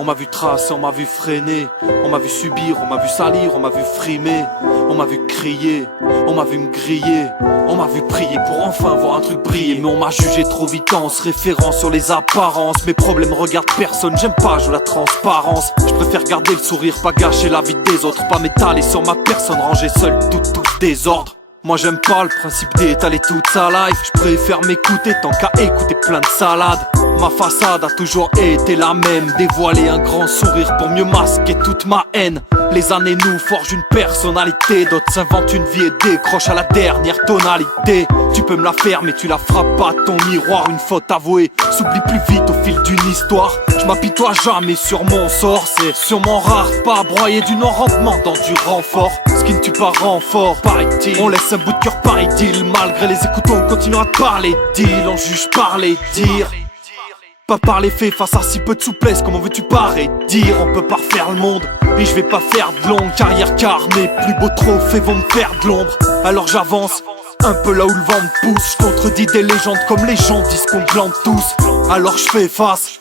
On m'a vu tracer, on m'a vu freiner, on m'a vu subir, on m'a vu salir, on m'a vu frimer, on m'a vu crier, on m'a vu me griller, on m'a vu prier pour enfin voir un truc briller. Mais on m'a jugé trop vite en se référant sur les apparences. Mes problèmes regardent personne, j'aime pas jouer la transparence. Je préfère garder le sourire, pas gâcher la vie des autres, pas m'étaler sur ma personne, ranger seul tout désordre. Moi j'aime pas le principe d'étaler toute sa life. Je préfère m'écouter tant qu'à écouter plein de salades. Ma façade a toujours été la même, dévoiler un grand sourire pour mieux masquer toute ma haine. Les années nous forgent une personnalité, d'autres s'inventent une vie et décrochent à la dernière tonalité. Tu peux me la faire mais tu la frappes pas ton miroir. Une faute avouée s'oublie plus vite au fil d'une histoire. Je m'apitoie jamais sur mon sort, c'est sûrement rare de pas broyer du non-rendement dans du renfort. Ce qui ne tue pas renfort, paraît-il. On laisse un bout de cœur par idylle. Malgré les écoutes on continuera de parler deal. On juge par les dires, pas par les faits face à si peu de souplesse. Comment veux-tu dire? On peut pas refaire le monde et je vais pas faire de longue carrière car mes plus beaux trophées vont me faire de l'ombre. Alors j'avance un peu là où le vent me pousse. Je contredis des légendes comme les gens disent qu'on glande tous. Alors je fais face,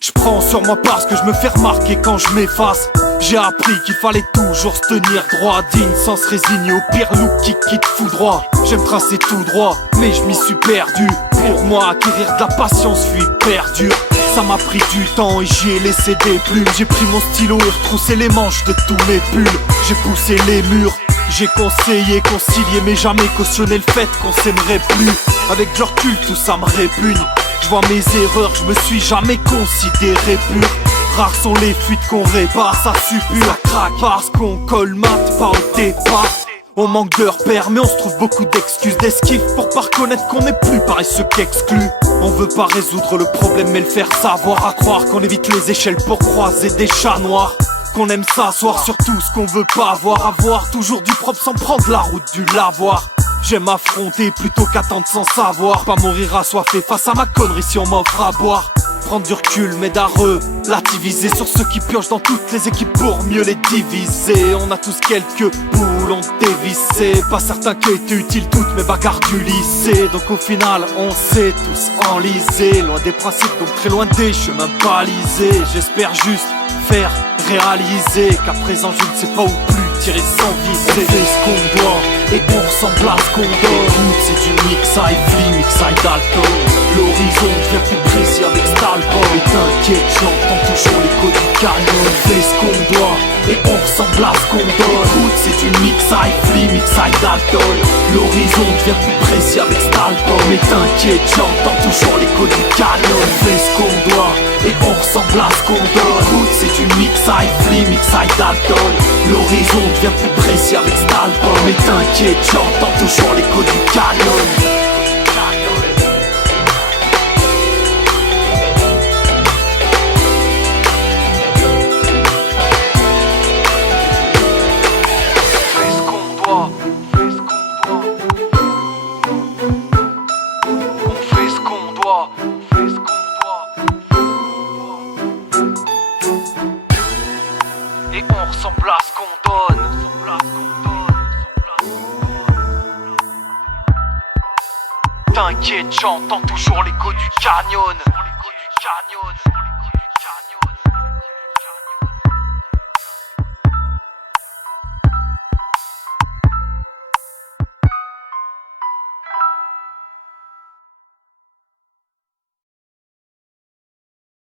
je prends sur moi parce que je me fais remarquer quand je m'efface. J'ai appris qu'il fallait toujours se tenir droit, digne sans se résigner au pire look qui quitte foudroie. J'aime tracer tout droit, mais je m'y suis perdu. Pour moi, acquérir de la patience fut hyper dur. Ça m'a pris du temps et j'y ai laissé des plumes. J'ai pris mon stylo et retroussé les manches de tous mes pulls. J'ai poussé les murs, j'ai conseillé, concilié, mais jamais cautionné le fait qu'on s'aimerait plus. Avec du recul, tout ça me répugne. Je vois mes erreurs, je me suis jamais considéré pur. Rares sont les fuites qu'on répare, ça suppure, ça craque parce qu'on colmate pas au départ. On manque de repères mais on se trouve beaucoup d'excuses, d'esquives pour pas reconnaître qu'on est plus paresseux qu'exclus. On veut pas résoudre le problème mais le faire savoir, à croire qu'on évite les échelles pour croiser des chats noirs. Qu'on aime s'asseoir sur tout ce qu'on veut pas avoir toujours du propre sans prendre la route du lavoir. J'aime affronter plutôt qu'attendre sans savoir, pas mourir assoiffé face à ma connerie si on m'offre à boire. Prendre du recul m'aide à relativiser sur ceux qui piochent dans toutes les équipes pour mieux les diviser. On a tous quelques boulons dévissés, pas certain qu'aient été utiles toutes mes bagarres du lycée. Donc au final on s'est tous enlisés, loin des principes donc très loin des chemins balisés. J'espère juste faire réaliser qu'à présent je ne sais pas où plus tirer sans viser. On fait ce qu'on doit et on ressemble à ce qu'on donne. Écoute, c'est du mix-eye Flea, mix-eye Dalton. L'horizon devient plus précis avec cet album. Et t'inquiète, j'entends toujours l'écho du canon. On fait ce qu'on doit et on ressemble à ce qu'on donne. Écoute, c'est du mix-eye Flea, mix-eye Dalton. L'horizon devient plus précis avec cet album. Et t'inquiète, j'entends toujours l'écho du canon. On fait ce qu'on doit et on ressemble à ce qu'on donne. Écoute, c'est du mix-eye Flea, mix-eye Dalton. L'horizon devient plus précis avec cet album. Mais t'inquiète, j'entends toujours l'écho du canon. Et on ressemble à ce qu'on donne. T'inquiète, j'entends toujours l'écho du canyon.